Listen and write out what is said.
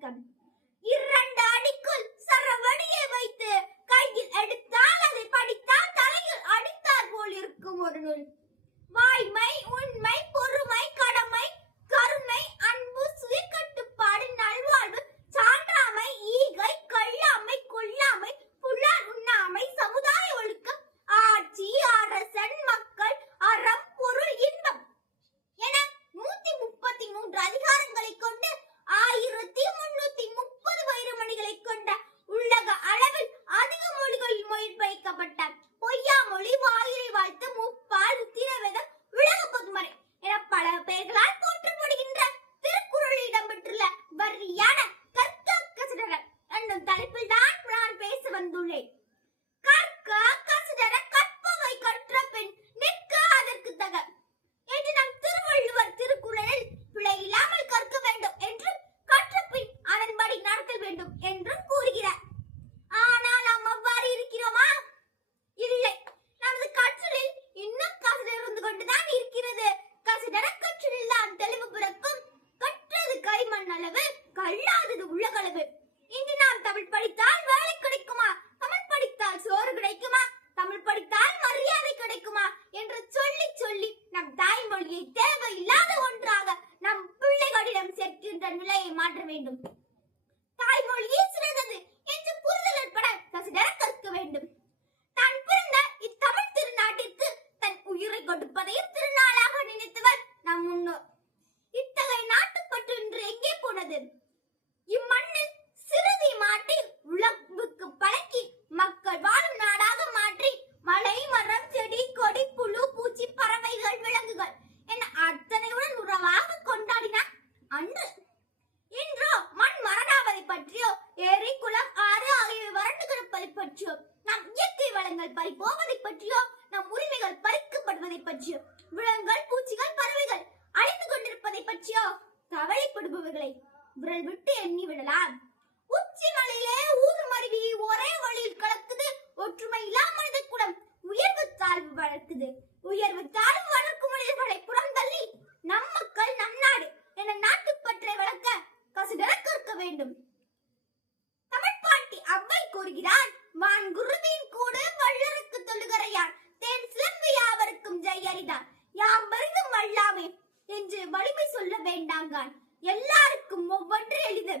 con தேவையில்லாத ஒன்றாக நம் பிள்ளைகளிடம் சேர்க்கின்ற நிலையை மாற்ற வேண்டும். நம் இயற்கை வளங்கள் பறி போவதை பற்றியோ நம் உரிமைகள் பறிக்கப்படுவதை பற்றியோ விலங்குகள் பூச்சிகள் பறவைகள் அழிந்து கொண்டிருப்பதை பற்றியோ கவலைப்படுபவர்களை விரல் விட்டு எண்ணி விடலாம். யாம் வருதும் வல்லாமே என்று வலிமை சொல்ல வேண்டாங்கான். எல்லாருக்கும் ஒவ்வொன்று எளிது.